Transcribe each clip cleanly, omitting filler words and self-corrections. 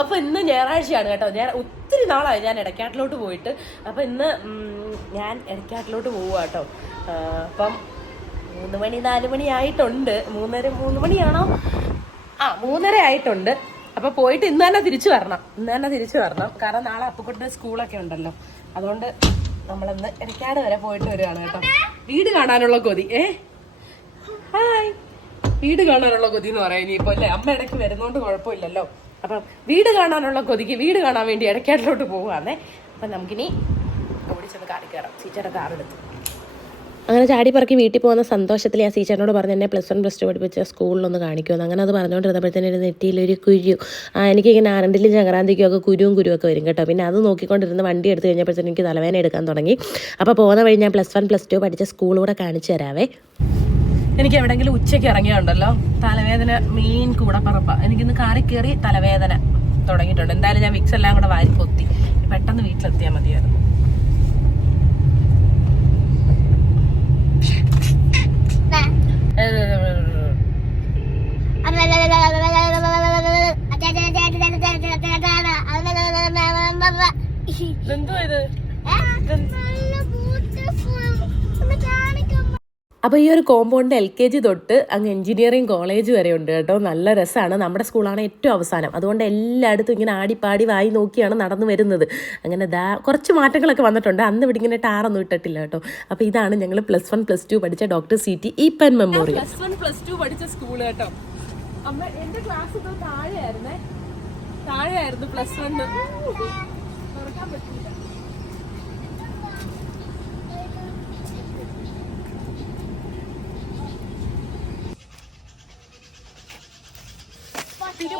അപ്പോൾ ഇന്ന് ഞായറാഴ്ചയാണ് കേട്ടോ. ഞാൻ ഒത്തിരി നാളായി ഞാൻ ഇടയ്ക്കാട്ടിലോട്ട് പോയിട്ട്. അപ്പോൾ ഇന്ന് ഞാൻ ഇടയ്ക്കാട്ടിലോട്ട് പോവുക കേട്ടോ. അപ്പം 3 മണി 4 മണി ആയിട്ടുണ്ട്. 3 മണിയാണോ? 3:30 ആയിട്ടുണ്ട്. അപ്പോൾ പോയിട്ട് ഇന്ന് തന്നെ തിരിച്ചു വരണം. കാരണം നാളെ അപ്പുക്കുട്ടിൻ്റെ സ്കൂളൊക്കെ ഉണ്ടല്ലോ. അതുകൊണ്ട് നമ്മളിന്ന് ഇടയ്ക്കാട് വരെ പോയിട്ട് വരികയാണ് കേട്ടോ. വീട് കാണാനുള്ള കൊതി. ഹായ്, വീട് കാണാനുള്ള കൊതി എന്ന് പറയാം ഇനിയിപ്പോൾ അല്ലേ. അമ്മ ഇടയ്ക്ക് വരുന്നോണ്ട് കുഴപ്പമില്ലല്ലോ. അപ്പം വീട് കാണാനുള്ള കൊതിക്ക് വീട് കാണാൻ വേണ്ടി ഇടയ്ക്കാട്ടിലോട്ട് പോവുകയാണേ. അപ്പം നമുക്കിനി ഓടിച്ചെന്ന് കാറി കയറാം. സീച്ചയുടെ കാറെടുത്ത് അങ്ങനെ ചാടി പറക്കി വീട്ടിൽ പോകുന്ന സന്തോഷത്തിൽ ഞാൻ സീച്ചറിനോട് പറഞ്ഞു എന്നെ +1 +2 പഠിപ്പിച്ച സ്കൂളിലൊന്ന് കാണിക്കുമെന്ന്. അങ്ങനെ അത് പറഞ്ഞുകൊണ്ടിരുന്നപ്പോഴത്തേനും ഒരു നെറ്റിയിലൊരു കുരു. എനിക്കിങ്ങനെ ആരണ്ടിലും ചങ്ങറാന്തിക്കും ഒക്കെ കുരുവൊക്കെ വരും കേട്ടോ. പിന്നെ അത് നോക്കിക്കൊണ്ടിരുന്ന് വണ്ടി എടുത്ത് കഴിഞ്ഞപ്പോഴത്തേനും എനിക്ക് തലവേദന എടുക്കാൻ തുടങ്ങി. അപ്പോൾ പോകുന്ന വഴി ഞാൻ +1 +2 പഠിച്ച സ്കൂളൂടെ കാണിച്ചു തരാവേ. എനിക്ക് എവിടെയെങ്കിലും ഉച്ചയ്ക്ക് ഇറങ്ങിയുണ്ടല്ലോ തലവേദന മെയിൻ കൂടപ്പറപ്പാണ്. എനിക്കിന്ന് കാറി കയറി തലവേദന തുടങ്ങിയിട്ടുണ്ട്. എന്തായാലും ഞാൻ വിക്സ് എല്ലാം കൂടെ വാരി പൊത്തി പെട്ടെന്ന് വീട്ടിലെത്തിയാൽ മതിയായിരുന്നു. എന്തോ ഇത് അപ്പോൾ ഈ ഒരു കോമ്പൗണ്ട് LKG തൊട്ട് അങ്ങ് എഞ്ചിനീയറിംഗ് കോളേജ് വരെ ഉണ്ട് കേട്ടോ. നല്ല രസമാണ്. നമ്മുടെ സ്കൂളാണ് ഏറ്റവും അവസാനം. അതുകൊണ്ട് എല്ലായിടത്തും ഇങ്ങനെ ആടിപ്പാടി വായി നോക്കിയാണ് നടന്നു വരുന്നത്. അങ്ങനെ കുറച്ച് മാറ്റങ്ങളൊക്കെ വന്നിട്ടുണ്ട്. അന്ന് ഇവിടെ ഇങ്ങനെ ടാറൊന്നും ഇട്ടിട്ടില്ല കേട്ടോ. അപ്പോൾ ഇതാണ് ഞങ്ങൾ +1 +2 പഠിച്ച ഡോക്ടർ CT ഈപ്പൻ മെമ്മോറിയൽ. +1 +2 പഠിച്ച സ്കൂൾ കേട്ടോ. അമ്മ എൻ്റെ ക്ലാസ് ഇപ്പോൾ താഴെയായിരുന്നു +1. തുറക്കാൻ പറ്റില്ല.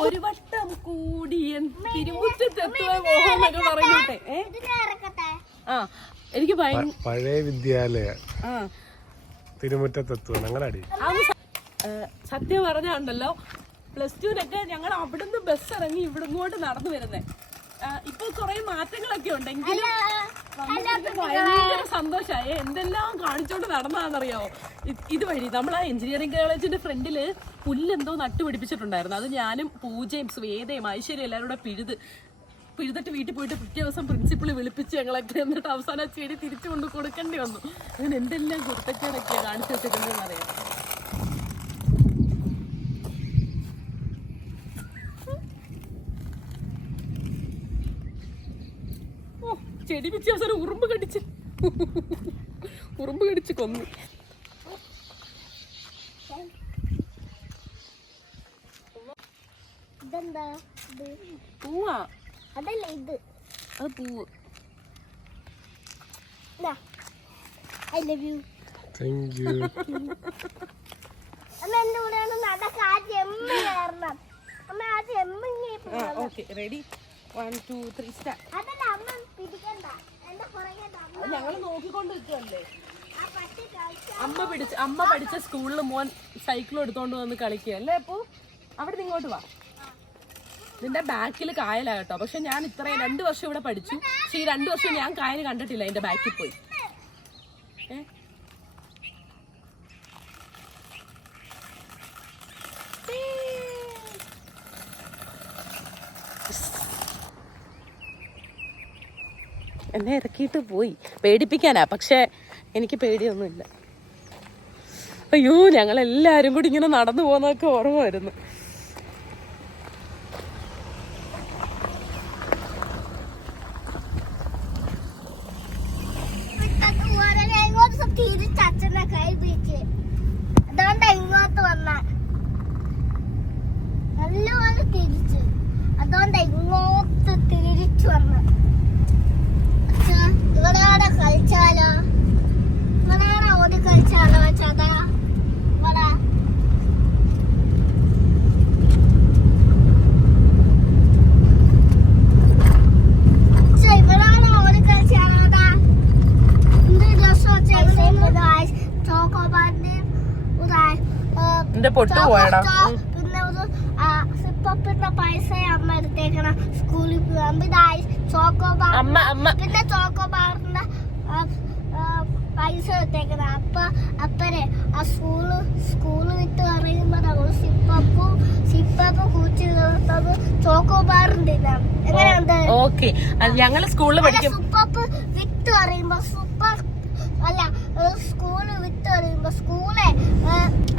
ഒരു വട്ടം കൂടിയൻ തിരുമുറ്റത്തെത്തുക മോഹമെന്ന് പറഞ്ഞോട്ടെ. എനിക്ക് പഴയ വിദ്യാലയ തിരുമുറ്റത്തെത്തുക ഞങ്ങളടി. സത്യം പറഞ്ഞുണ്ടല്ലോ +2 ഞങ്ങൾ അവിടുന്ന് ബസ് ഇറങ്ങി ഇവിടുങ്ങോട്ട് നടന്നു വരുന്നേ. ഇപ്പൊ കുറെ മാറ്റങ്ങളൊക്കെ ഉണ്ടെങ്കിലും ഭയങ്കര സന്തോഷമായി. എന്തെല്ലാം കാണിച്ചോണ്ട് നടന്നതാണെന്നറിയാമോ? ഇതുവഴി നമ്മൾ ആ എഞ്ചിനീയറിംഗ് കോളേജിന്റെ ഫ്രണ്ടില് പുല്ലെന്തോ നട്ടുപിടിപ്പിച്ചിട്ടുണ്ടായിരുന്നു. അത് ഞാനും പൂജയും സ്വേതയും ഐശ്വര്യം എല്ലാവരും കൂടെ പിഴുതിട്ട് വീട്ടിൽ പോയിട്ട് പിറ്റേ ദിവസം പ്രിൻസിപ്പൾ വിളിപ്പിച്ച് ഞങ്ങളൊക്കെ. എന്നിട്ട് അവസാനം ചെടി തിരിച്ചു കൊണ്ട് കൊടുക്കേണ്ടി വന്നു. അങ്ങനെ എന്തെല്ലാം കുരുത്തക്കേടൊക്കെയാണ് കാണിച്ചു വെച്ചിട്ടുണ്ടെന്ന് അറിയാം. ചെടി പിച്ച അവസാനം ഉറുമ്പ് കടിച്ച് കൊന്നു. പൂവാ അതല്ല ഇത്. അത് പൂവ്. I love you. Thank you. Okay, ready? 1 2 3 start. ഞങ്ങൾ നോക്കിക്കൊണ്ട് നിൽക്കുവല്ലേ. അമ്മ പഠിച്ച സ്കൂളിൽ മോൻ സൈക്കിൾ എടുത്തോണ്ട് വന്ന് കളിക്കുകയല്ലേ. അപ്പോൾ അവിടെ ഇങ്ങോട്ട് വാ. ഇതിന്റെ ബാക്കിൽ കായലാ കേട്ടോ. പക്ഷെ ഞാൻ ഇത്രയും 2 വർഷം ഇവിടെ പഠിച്ചു. പക്ഷെ ഈ 2 വർഷം ഞാൻ കായൽ കണ്ടിട്ടില്ല. അതിന്റെ ബാക്കിൽ പോയി എന്നെ ഇറക്കിയിട്ട് പോയി പേടിപ്പിക്കാനാ. പക്ഷെ എനിക്ക് പേടിയൊന്നുമില്ല. അയ്യോ, ഞങ്ങളെല്ലാവരും കൂടി ഇങ്ങനെ നടന്നു പോകുന്നതൊക്കെ ഓർമ്മ വരുന്നു. അതുകൊണ്ട് ഇങ്ങോട്ട് തിരിച്ചു വന്ന ഇവിടെ കളിച്ചാലോ? ഇവിടെ ഓടി കളിച്ചാലോ? ചതാ ഇവിടെ ഓടി കളിച്ചാലോ? ചോക്കോബാറിന്റെ പിന്നെ പൈസ അമ്മ എടുത്തേക്കണ സ്കൂളിൽ പോകാൻ. ചോക്കോബാർ പിന്നെ ചോക്കോബാറിന്റെ പൈസ എടുത്തേക്കണ. അപ്പനെ ആ സ്കൂള് വിട്ട് പറയുമ്പോ സിപ്പപ്പ് കൂച്ചി നിർത്തത് ചോക്കോബാറിന്റെ ചെയ്യാം. എങ്ങനെയുണ്ട്? ഓക്കെ. ഞങ്ങള് സ്കൂളിൽ പഠിക്കും. സൂപ്പർ വിത്ത് പറയുമ്പോ സൂപ്പർ അല്ല, സ്കൂള് വിത്ത് പറയുമ്പോ സ്കൂളെ.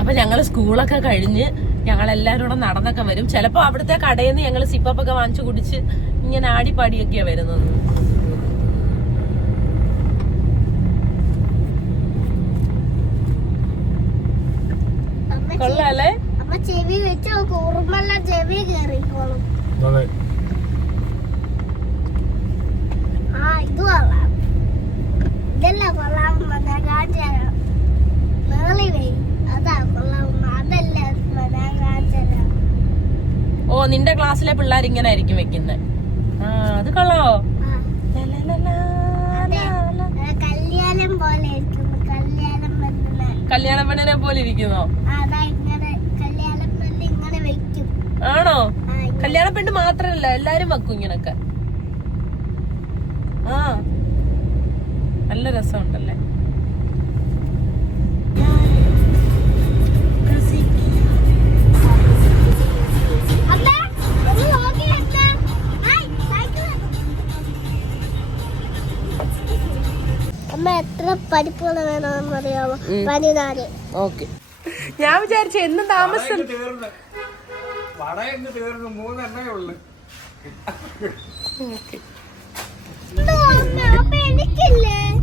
അപ്പൊ ഞങ്ങള് സ്കൂളൊക്കെ കഴിഞ്ഞ് ഞങ്ങളെല്ലാരും കൂടെ നടന്നൊക്കെ വരും. ചിലപ്പോ അവിടുത്തെ കടയിൽ നിന്ന് ഞങ്ങള് സിപ്പൊക്കെ വാങ്ങിച്ചു കുടിച്ച് ഇങ്ങനെ ആടിപ്പാടിയൊക്കെയാ വരുന്നത്. കൊള്ളാല്ലേ? അപ്പൊ ചെവി വെച്ച് ഓർമ്മല്ല, ചെവി കേറിക്കോളും. ആ ഇത് കൊള്ളാം. ഇതല്ല കൊള്ളാവുന്ന ഞാൻ കാണിച്ചുതരാം. മേളി വേ അതാ കൊള്ളാവുന്ന, അതല്ല ഞാൻ കാണിച്ചുതരാം. ഓ, നിന്റെ ക്ലാസ്സിലെ പിള്ളേർ ഇങ്ങനെ ആയിരിക്കും വെക്കുന്നത്. ആ, അത് കൊള്ളാവോ? കല്യാണം പോലെ ഇരിക്കുന്നു. കല്യാണ പെണ്ണിനെ പോലെ ഇരിക്കുന്നോ? അതാ ഇങ്ങനെ കല്യാണ പെണ്ണ് ഇങ്ങനെ വെക്കും. ആണോ? കല്യാണ പെണ്ണ് മാത്രല്ല, എല്ലാരും വെക്കും ഇങ്ങനൊക്കെ. ആ, നല്ല രസമുണ്ടല്ലേ? അമ്മ എത്ര പരിപ്പുകൾ വേണമെന്ന് അറിയാമോ? 14. ഓക്കെ. ഞാൻ വിചാരിച്ചു എന്നും താമസം.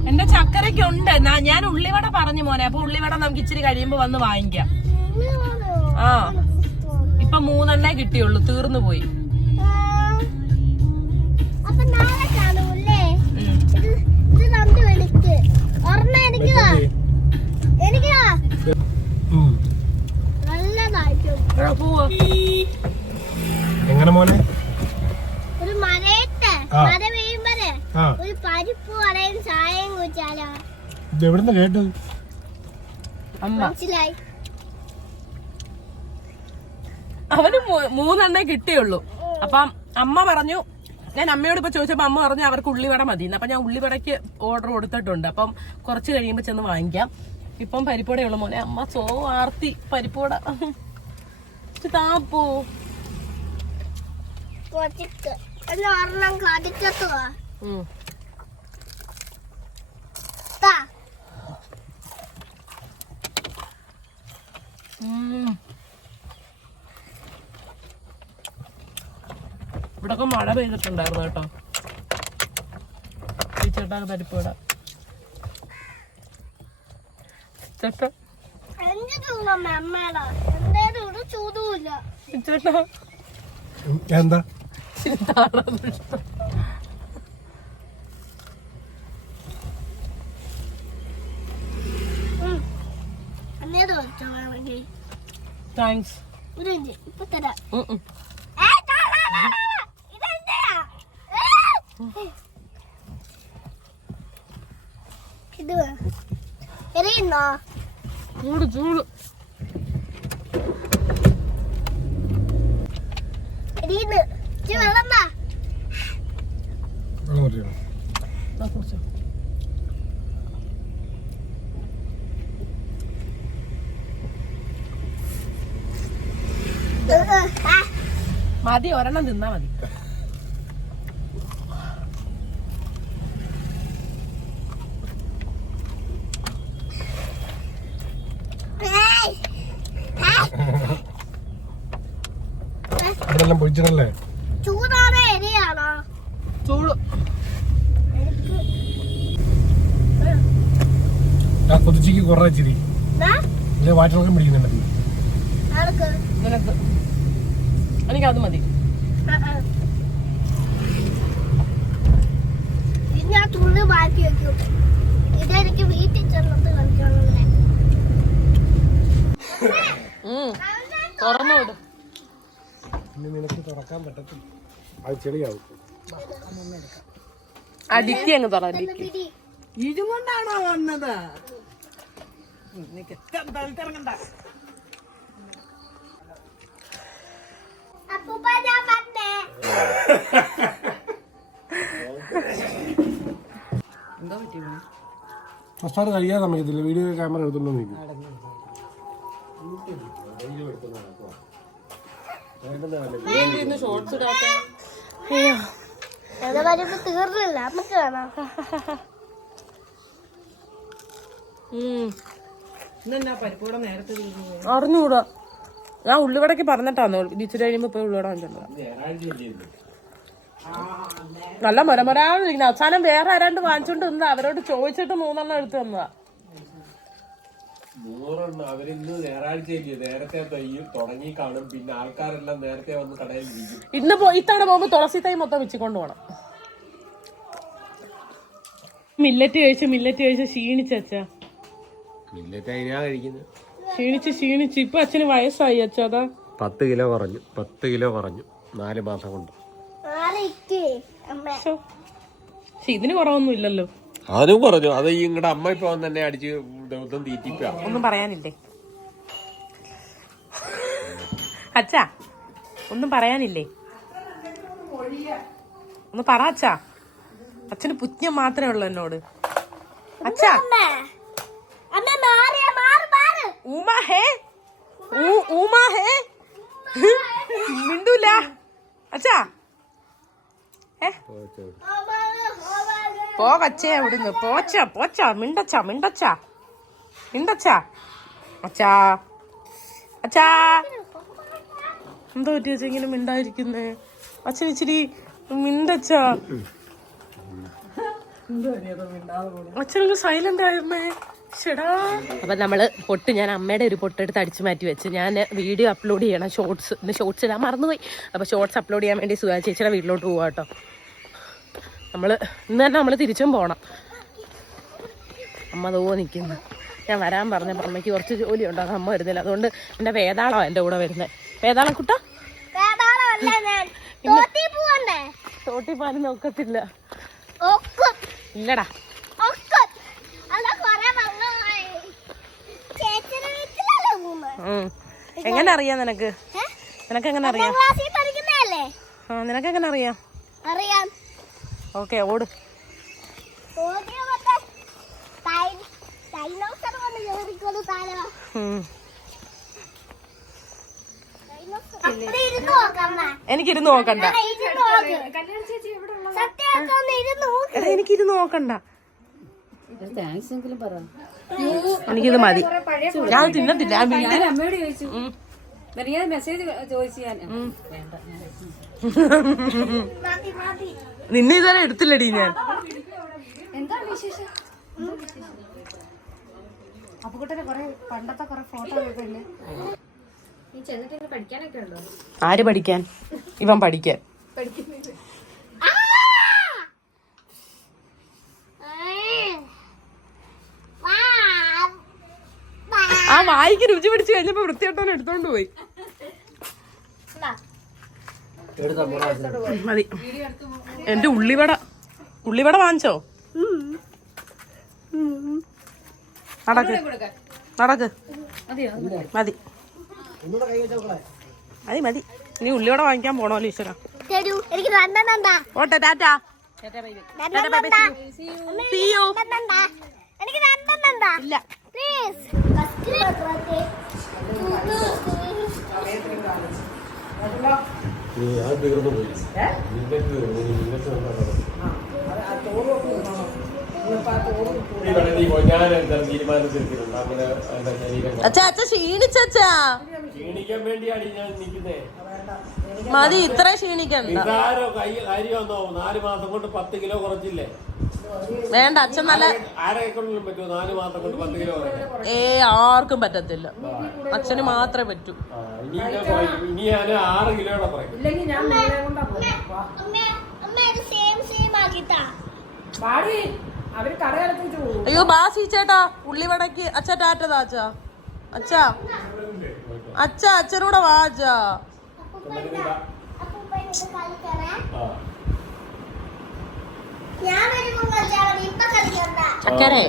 എന്റെ ചക്കരയ്ക്ക് ഉണ്ട്. ഞാൻ ഉള്ളിവട പറഞ്ഞു മോനെ. അപ്പൊ ഉള്ളിവട നമുക്ക് ഇച്ചിരി കഴിയുമ്പോ വന്ന് വാങ്ങിക്കാം. ആ, ഇപ്പൊ 3 കിട്ടിയുള്ളൂ, തീർന്നു പോയി. എങ്ങനെ മോനെ? ഒരു മരയത്തെ മര പെയ്യുമ്പോഴേ ഒരു പരിപ്പ് വടയും ചായയും കുടിച്ചാലോ? എവിടുന്ന് കേട്ടത്? മനസ്സിലായി. അവന് 3 കിട്ടിയുള്ളൂ. അപ്പം അമ്മ പറഞ്ഞു, ഞാൻ അമ്മയോട് ഇപ്പൊ ചോദിച്ചപ്പോ അമ്മ പറഞ്ഞു അവർക്ക് ഉള്ളിവട മതി. അപ്പൊ ഞാൻ ഉള്ളിവടക്ക് ഓർഡർ കൊടുത്തിട്ടുണ്ട്. അപ്പം കുറച്ച് കഴിയുമ്പോ ചെന്ന് വാങ്ങിക്കാം. ഇപ്പം പരിപ്പുവടയുള്ള മോനെ. അമ്മ ആർത്തി പരിപ്പുവട താപ്പോ. ഇവിടൊക്കെ മഴ പെയ്തിട്ടുണ്ടായിരുന്നു കേട്ടോ. ഈ ചേട്ടാ പരിപ്പുവട ചേട്ടാ. എന്താ താങ്ക്സ്. ഇപ്പൊ തരാം. ഇത് എറിയുന്നോ? ചൂട് ചൂട്. മതി, ഒരെണ്ണം തിന്നാ മതി. അതെല്ലാം പൊളിച്ചിട്ടല്ലേ? ചൂടാണോ എരിയാണോ? ചൂട്. കൊതിച്ചിക്ക് കുറേ ചിരി വാറ്ററൊക്കെ പിടിക്കുന്നുണ്ട്. നിനക്ക് എനിക്കത് മതി. ഞാൻ തുള്ളി മാറ്റി വെക്കും. ഇതെനിക്ക് വീട്ടിൽ ചെന്നിട്ട് കളിക്കാനുള്ള. തുറന്നു വിടും. നിനക്ക് തുറക്കാൻ പറ്റത്തില്ല, അത് ചെളിയാവും. അടിക്കി അങ്ങ് തുറ. അടിക്കി. ഇതും കൊണ്ടാണോ വന്നത്? എന്താ പറ്റിയ ഫസ്റ്റ് കഴിയാൻ സമയത്തില്ല. വീഡിയോ ക്യാമറ എടുത്തോണ്ട് നിൽക്കും. ഷോർട്സ് ഇടാത്ത അയ്യോ ഞങ്ങളുടെ പരിപ്പ് തീർന്നില്ല, നമുക്ക് കാണാം. ഇന്നെന്നാ പരിപ്പോടെ നേരത്തെ അറിഞ്ഞൂടാ. ഞാൻ ഉള്ളിവടക്ക് പറഞ്ഞിട്ടാന്നോ ഇച്ചിരി കഴിയുമ്പോ പോയി ഉള്ളിവട വാങ്ങിച്ചോളാം. നല്ല മൊരമൊരാന്നിരിക്കുന്ന അവസാനം വേറെ ആരാണ്ട് വാങ്ങിച്ചോണ്ട് വന്നതാ. അവരോട് ചോദിച്ചിട്ട് 3 എടുത്ത് തന്നതാ. 100 അവരിന്ന് ഞായറാഴ്ചയില്ലേ നേരത്തെ തുടങ്ങി കാണും. പിന്നെ ആൾക്കാരെല്ലാം നേരത്തെ വന്ന് കടയിൽ ഇരിക്കും. ഇത്തവണ പോകുമ്പോ തുളസി തൈ മൊത്തം വെച്ചിക്കൊണ്ട് പോണം. മില്ലറ്റ് കഴിച്ച് ക്ഷീണിച്ച മില്ലറ്റ് അതിനാ കഴിക്കുന്നത്. ക്ഷീണിച്ച് ഇപ്പൊ അച്ഛന് വയസ്സായി അച്ഛാ. അതാ 10 കിലോ കുറഞ്ഞു. 10 കിലോ കുറഞ്ഞു 4 മാസം കൊണ്ട്. ഇതിന് കുറവൊന്നും ഇല്ലല്ലോ. അതും പറഞ്ഞു. അത് ഇങ്ങടെ അമ്മ ഇപ്പൊ തന്നെ അടിച്ച് ദിവസം തീറ്റിപ്പാ. ഒന്നും പറയാനില്ലേ അച്ഛാ? ഒന്നും പറയാനില്ലേ? ഒന്ന് പറ അച്ഛാ. അച്ഛന് പുണ്യം മാത്രമേ ഉള്ളൂ എന്നോട്. അച്ഛാ ഊമാ ഹേ മിണ്ടൂല അച്ഛാ. പോകച്ചേ അവിടുന്ന്. പോച്ച മിണ്ടച്ചാ അച്ഛാ എന്തോ പറ്റി വെച്ചാ ഇങ്ങനെ മിണ്ടായിരിക്കുന്നേ? അച്ഛൻ ഇച്ചിരി മിണ്ടച്ചാ. അച്ഛനൊക്കെ സൈലന്റ് ആയിരുന്നേ. അപ്പൊ നമ്മള് ഞാൻ അമ്മയുടെ ഒരു പൊട്ടെടുത്ത് അടിച്ചു മാറ്റി വെച്ച് ഞാൻ വീഡിയോ അപ്ലോഡ് ചെയ്യണം. ഇന്ന് ഷോർട്സ് ഇടാൻ മറന്നുപോയി. അപ്പൊ ഷോർട്സ് അപ്ലോഡ് ചെയ്യാൻ വേണ്ടി സുധാ ചേച്ചിയുടെ വീട്ടിലോട്ട് പോവാ കേട്ടോ. ഇന്ന് തന്നെ നമ്മള് തിരിച്ചും പോണം. അമ്മ നിൽക്കുന്നു. ഞാൻ വരാൻ പറഞ്ഞപ്പോൾ അമ്മയ്ക്ക് കുറച്ച് ജോലി ഉണ്ടാകും. അമ്മ വരുന്നില്ല. അതുകൊണ്ട് എന്റെ വേതാളമാണ് എന്റെ കൂടെ വരുന്നത്. വേതാളം കുട്ട തോട്ടി പാല് നോക്കത്തില്ല. ഇല്ലടാ. എങ്ങനെ അറിയാം നിനക്ക്? എങ്ങനെ അറിയാം? നിനക്ക് എങ്ങനെ അറിയാം? ഓക്കെ ഓട്. എനിക്കിരുന്ന് നോക്കണ്ട. എനിക്കിരുന്ന് നോക്കണ്ട. എനിക്കിത് മതി. ഞാൻ തിന്നത്തില്ല. അമ്മയോട് ചോദിച്ചു. മെസ്സേജ് ചോദിച്ചു ഞാൻ. നിന്നെ ഇതുവരെ എടുത്തില്ലടി ഞാൻ. എന്താണ് വിശേഷം? അപ്പുകുട്ടനെ പണ്ടത്തെ കുറെ ഫോട്ടോ ഒക്കെ ഇല്ലേ? നീ ചെന്നിട്ട് പഠിക്കാനൊക്കെ ഉണ്ടോ? ആര് പഠിക്കാൻ? ഇവൻ പഠിക്കാൻ. ആ വായിക്ക് രുചി പിടിച്ചു കഴിഞ്ഞപ്പോ വൃത്തിയായിട്ടാണ് എടുത്തോണ്ട് പോയി. മതി. എന്റെ ഉള്ളിവട വാങ്ങിച്ചോ? നടക്ക് മതി. ഇനി ഉള്ളിവട വാങ്ങിക്കാൻ പോണോല്ലോ ഈശ്വര. ഓട്ടെ ടാറ്റാ. ഇല്ല. അച്ഛാ ക്ഷീണിച്ചാ. ക്ഷീണിക്കാൻ വേണ്ടിയാണ് ഞാൻ നിൽക്കുന്നേ. മതി, ഇത്ര ക്ഷീണിക്കണ്ട. 4 മാസം കൊണ്ട് 10 കിലോ കുറച്ചില്ലേ? വേണ്ട അച്ഛൻ നല്ല ആരെക്കൊണ്ടും പറ്റുമോ 4 മാസം കൊണ്ട് 10 കിലോ കുറയ്ക്കാൻ? ആർക്കും പറ്റത്തില്ല. അച്ഛന് മാത്രമേ പറ്റൂ. ഇനി ഞാൻ 6 കിലോയുടെ കുറയ്ക്കും. അയ്യോ ബാസി ചേട്ടാ ഉള്ളിവടക്ക്. അച്ഛാ ടാറ്റതാ അച്ഛാ. അച്ഛനൂടെ വാ അച്ഛാ. ചക്കരെ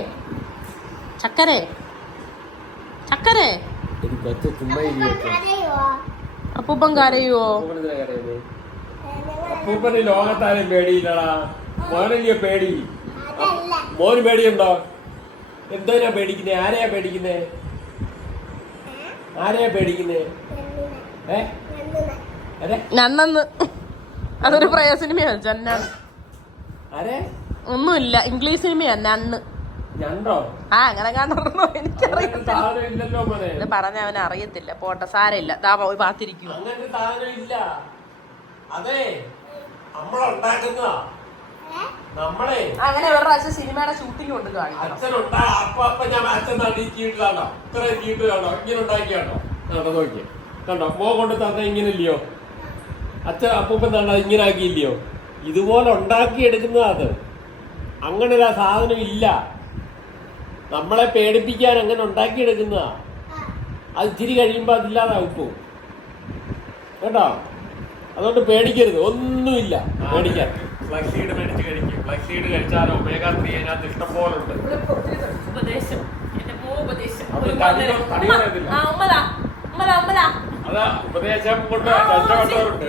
അപ്പൂപ്പൻ കരയുവോ? അപ്പൂപ്പന് ലോകത്താരും പേടിയില്ലടാ. മോനല്ലയോ പേടി? മോന് പേടിയുണ്ടോ? എന്തോനാ പേടിക്കുന്നേ? ആരെയാ പേടിക്കുന്നേ? നന്നെന്ന് അതൊരു പ്രയ സിനിമയാണ് ജന്നാണ്. ആരെ? ഒന്നുമില്ല, ഇംഗ്ലീഷ് സിനിമയാ നണ്ണ്. ഞണ്ടോ? ആ അങ്ങനെ കാണുന്നോ എനിക്കറിയില്ല. സാധനം ഇല്ലല്ലോ മോനെ. ഇത് പറഞ്ഞ അവന് അറിയത്തില്ല. പോട്ടെ, സാരമില്ല. ദാ പോയി പാത്തിരിക്കുക. അങ്ങനെ സാധനം ഇല്ല. അതെ നമ്മളുണ്ടാക്കുന്നതാ. നമ്മളെ അങ്ങനെ ഒരു പ്രാവശ്യം സിനിമയുടെ ഷൂട്ടിംഗ് കൊണ്ട് കാണിക്കണം. അച്ഛനുണ്ടാ അപ്പൊ ഞാൻ അച്ഛൻ ചീട്ടിലാണോ ഇത്രയും ചീട്ടിലാണോ ഇങ്ങനെ ഉണ്ടാക്കിയാണോ? കണ്ടോ നോക്കിയേ, കണ്ടോ മോ കൊണ്ട് തന്നെ ഇങ്ങനെ ഇല്ലയോ? അച്ഛൻ അപ്പൂപ്പൻ തന്നെ ഇങ്ങനെ ആക്കിയില്ലയോ? ഇതുപോലെ ഉണ്ടാക്കിയെടുക്കുന്നതാ അത്. അങ്ങനെ ഒരു സാധനം ഇല്ല. നമ്മളെ പേടിപ്പിക്കാൻ അങ്ങനെ ഉണ്ടാക്കിയെടുക്കുന്നതാ. അത് ഇച്ചിരി കഴിയുമ്പോ അതില്ലാതാവും ഇപ്പോ, കേട്ടോ. അതുകൊണ്ട് പേടിക്കരുത്, ഒന്നുമില്ല പേടിക്കാൻ. ഫ്ലക്സീഡ് മേടിച്ച് കഴിക്കും. ഫ്ലക്സീഡ് കഴിച്ചാലോ ഒമേഗാ 3 അതിനകത്ത് ഇഷ്ടം പോലെ ഉണ്ട്. ഉപദേശം അതാ ഉപദേശം കൊണ്ട് രക്ഷപ്പെട്ടവരുണ്ട്.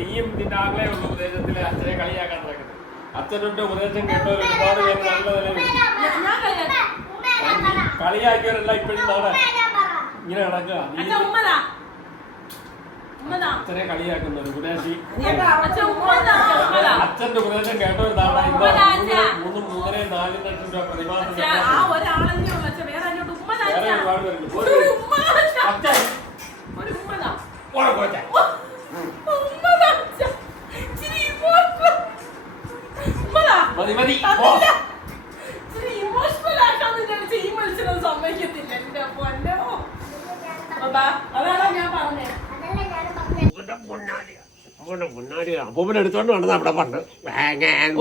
നീയും നിന്റെ ആങ്ങളെ ഉള്ള ഉപദേശത്തില് അച്ഛനെ കളിയാക്കാൻ നടക്കുന്നത്. അച്ഛനുണ്ട് ഉപദേശം കേട്ടവർ ഒരുപാട് പേര് നല്ല നിലയിൽ കളിയാക്കിയവരെല്ലാം ഇപ്പോഴും നാളെ ഇങ്ങനെ നടക്കുക. അച്ഛനെ കളിയാക്കുന്നത് ഉപദേശി. അച്ഛന്റെ ഉപദേശം കേട്ടവർ നാളെ 3, 3, 4 ലക്ഷം രൂപ പ്രതിമാസം വേറെ ഒരുപാട് പേരുണ്ട്. അച്ഛൻ മതി മതി. സമ്മതിക്കത്തില്ല എന്റെ പൊന്നോ. അതാണോ ഞാൻ പറഞ്ഞത്. അപ്പൂപ്പൻ എടുത്തോണ്ട് വേണ്ടത് അവിടെ പണ്ട്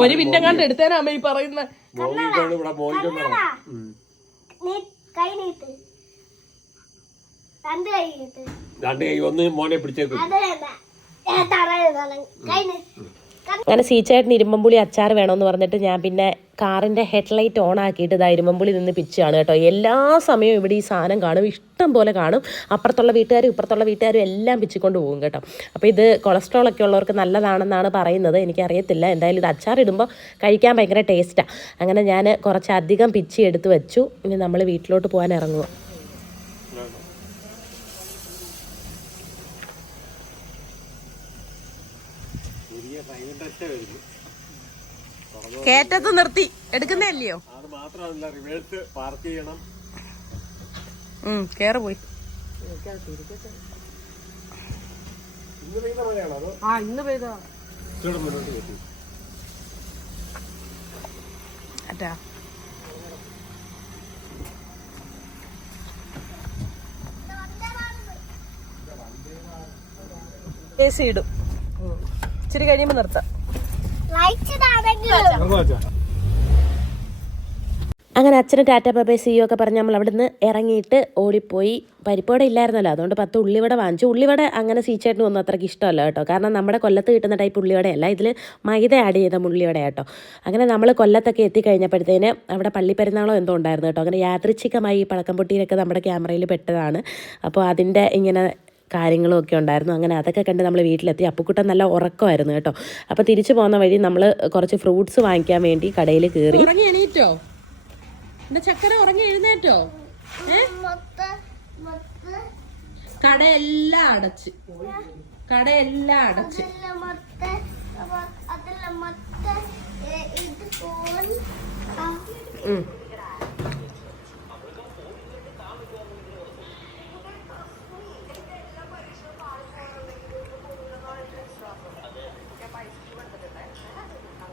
ഒരു മിനിറ്റ് കണ്ട് എടുത്തേനാ ഈ പറയുന്ന. ഇവിടെ മോഹിക്കൊണ്ട് രണ്ട് കൈ ഒന്ന് മോനെ പിടിച്ചേക്കും. അങ്ങനെ സീച്ചേട്ടന് ഇരുമ്പമ്പുളി അച്ചാർ വേണമെന്ന് പറഞ്ഞിട്ട് ഞാൻ പിന്നെ കാറിൻ്റെ ഹെഡ്ലൈറ്റ് ഓൺ ആക്കിയിട്ട് ഇതാ ഇരുമ്പമ്പുളി നിന്ന് പിച്ചാണ് കേട്ടോ. എല്ലാ സമയവും ഇവിടെ ഈ സാധനം കാണും, ഇഷ്ടം പോലെ കാണും. അപ്പുറത്തുള്ള വീട്ടുകാരും ഇപ്പുറത്തുള്ള വീട്ടുകാരും എല്ലാം പിച്ചിക്കൊണ്ട് പോകും കേട്ടോ. അപ്പോൾ ഇത് കൊളസ്ട്രോൾ ഒക്കെ ഉള്ളവർക്ക് നല്ലതാണെന്നാണ് പറയുന്നത്. എനിക്കറിയത്തില്ല. എന്തായാലും ഇത് അച്ചാർ ഇടുമ്പോൾ കഴിക്കാൻ ഭയങ്കര ടേസ്റ്റാണ്. അങ്ങനെ ഞാൻ കുറച്ചധികം പിച്ചി എടുത്ത് വെച്ചു. ഇനി നമ്മൾ വീട്ടിലോട്ട് പോകാൻ ഇറങ്ങുക. കേറ്റത്ത് നിർത്തി എടുക്കുന്നല്ലയോ? അത് മാത്രമല്ല റിവേഴ്സ് പാർക്ക് ചെയ്യണം. കേറ് പോയി. ഇന്ന് പെയ്ത മഴയാണോ അതോ? ഇന്ന് പെയ്താ മുന്നോട്ട് കയറ്റി അറ്റാ AC ഇടും. ഇച്ചിരി കഴിയുമ്പോ നിർത്താം. അങ്ങനെ അച്ഛന് ടാറ്റ ബൈ സി യു ഒക്കെ പറഞ്ഞ് നമ്മൾ അവിടെ നിന്ന് ഇറങ്ങിയിട്ട് ഓടിപ്പോയി. പരിപ്പോടെ ഇല്ലായിരുന്നല്ലോ, അതുകൊണ്ട് 10 ഉള്ളിവട വാങ്ങിച്ചു. ഉള്ളിവട അങ്ങനെ സീച്ചേട്ടന് ഒന്നും അത്രയ്ക്ക് ഇഷ്ടമല്ല കേട്ടോ. കാരണം നമ്മുടെ കൊല്ലത്ത് കിട്ടുന്ന ടൈപ്പ് ഉള്ളിവടയല്ല, ഇതിൽ മൈദ ആഡ് ചെയ്ത ഉള്ളിവട കേട്ടോ. അങ്ങനെ നമ്മൾ കൊല്ലത്തൊക്കെ എത്തിക്കഴിഞ്ഞപ്പോഴത്തേന് അവിടെ പള്ളിപ്പെരുന്നാളോ എന്തോ ഉണ്ടായിരുന്നു കേട്ടോ. അങ്ങനെ യാദൃച്ഛികമായി ഈ പഴക്കംപൊട്ടിയിലൊക്കെ നമ്മുടെ ക്യാമറയിൽ പെട്ടതാണ്. അപ്പോൾ അതിൻ്റെ ഇങ്ങനെ കാര്യങ്ങളും ഒക്കെ ഉണ്ടായിരുന്നു. അങ്ങനെ അതൊക്കെ കണ്ട് നമ്മൾ വീട്ടിലെത്തി. അപ്പുക്കുട്ടൻ നല്ല ഉറക്കമായിരുന്നു കേട്ടോ. അപ്പോൾ തിരിച്ചു പോകുന്ന വഴി നമ്മൾ കുറച്ച് ഫ്രൂട്ട്സ് വാങ്ങിക്കാൻ വേണ്ടി കടയിൽ കയറി. ഉറങ്ങി എണീറ്റോ? എന്റെ ചക്കര ഉറങ്ങി എഴുന്നേറ്റോ? കടയെല്ലാം അടച്ച്.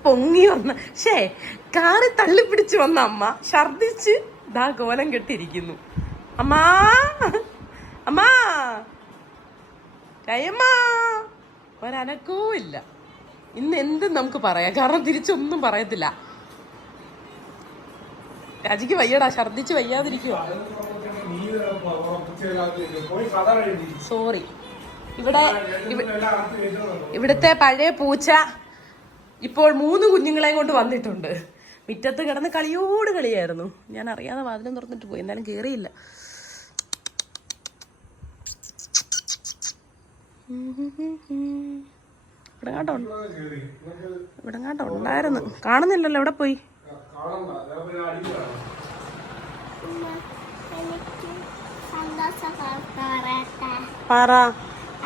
പൊങ്ങി വന്ന കാറി തള്ളിപ്പിടിച്ച് വന്ന അമ്മ ഛർദിച്ച് ദാ കോലം കെട്ടിരിക്കുന്നു. അമ്മാ അമ്മാ കയ്യമ്മാ ഒരനക്കവും ഇല്ല. ഇന്ന് എന്തും നമുക്ക് പറയാം, കാരണം തിരിച്ചൊന്നും പറയത്തില്ല. രാജിക്ക് വയ്യടാ, ഛർദിച്ച് വയ്യാതിരിക്കുവോ? സോറി. ഇവിടുത്തെ പഴയ പൂച്ച ഇപ്പോൾ 3 കുഞ്ഞുങ്ങളെയും കൊണ്ട് വന്നിട്ടുണ്ട്. മുറ്റത്ത് കിടന്ന് കളിയോട് കളിയായിരുന്നു. ഞാൻ അറിയാതെ വാതിലും തുറന്നിട്ട് പോയി, എന്തായാലും കേറിയില്ല. ഇവിടെ കാട്ടോ ഉണ്ടായിരുന്നു, കാണുന്നില്ലല്ലോ. എവിടെ പോയി? പറ.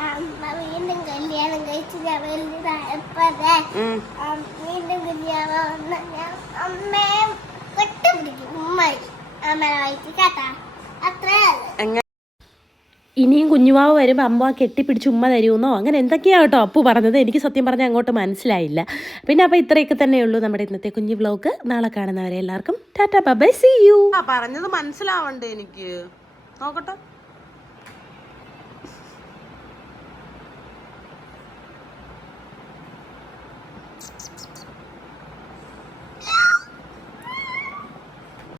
അമ്മ വീണ്ടും കല്യാണം കഴിച്ച് ഞാൻ വലുതായപ്പോഴേ വീണ്ടും കല്യാണം വന്ന ഞാൻ അമ്മയെ കെട്ടുപിടിക്കും ഉമ്മായി അമ്മ വായിച്ച് കേട്ടാ അത്രേ ഉള്ളൂ. ഇനിയും കുഞ്ഞുവാവ് വരുമ്പോൾ അമ്മ കെട്ടിപ്പിടിച്ച് ഉമ്മ തരുമെന്നോ അങ്ങനെ എന്തൊക്കെയാണ് കേട്ടോ അപ്പു പറഞ്ഞത്. എനിക്ക് സത്യം പറഞ്ഞാൽ അങ്ങോട്ട് മനസ്സിലായില്ല. പിന്നെ അപ്പോൾ ഇത്രയൊക്കെ തന്നെയുള്ളൂ നമ്മുടെ ഇന്നത്തെ കുഞ്ഞു വ്ലോഗ്. നാളെ കാണുന്നവരെ എല്ലാവർക്കും ടാറ്റാ ബൈ സീ യു. പറഞ്ഞത് മനസ്സിലാവണ്ടേ എനിക്ക് നോക്കട്ടെ.